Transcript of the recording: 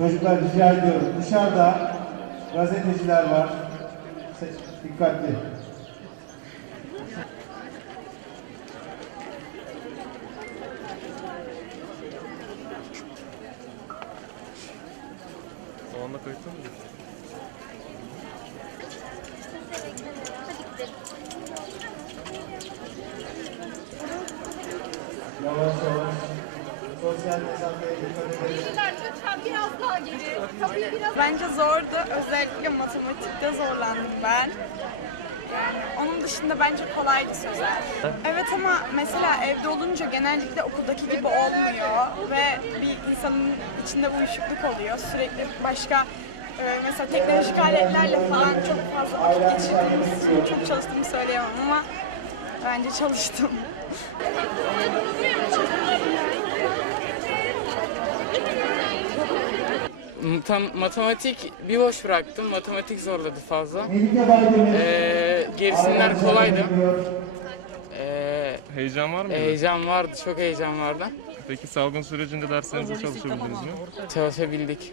Çocuklar rica ediyorum. Dışarıda gazeteciler var. Dikkatli. O anda kayıtta mı? Yavaş yavaş. Sosyal mesafeye dikkat edelim. Lütfen biraz daha geri. Kapıyı biraz Bence zordu. Özellikle matematikte zorlandım ben. Yani onun dışında bence kolaydı sözel. Evet ama mesela evde olunca genellikle okuldaki gibi olmuyor ve bir insanın içinde uyuşukluk oluyor. Sürekli başka e, mesela teknolojik aletlerle falan çok fazla vakit geçirdiğimiz için çok çalıştığımı söyleyemem ama bence çalıştım. Tam matematik bir boş bıraktım. Matematik zorladı fazla. Ee, gerisinden kolaydı. Ee, Heyecan var mıydı? heyecan vardı, çok heyecan vardı. Peki salgın sürecinde derslerinize çalışabildiniz mi? Çalışabildik.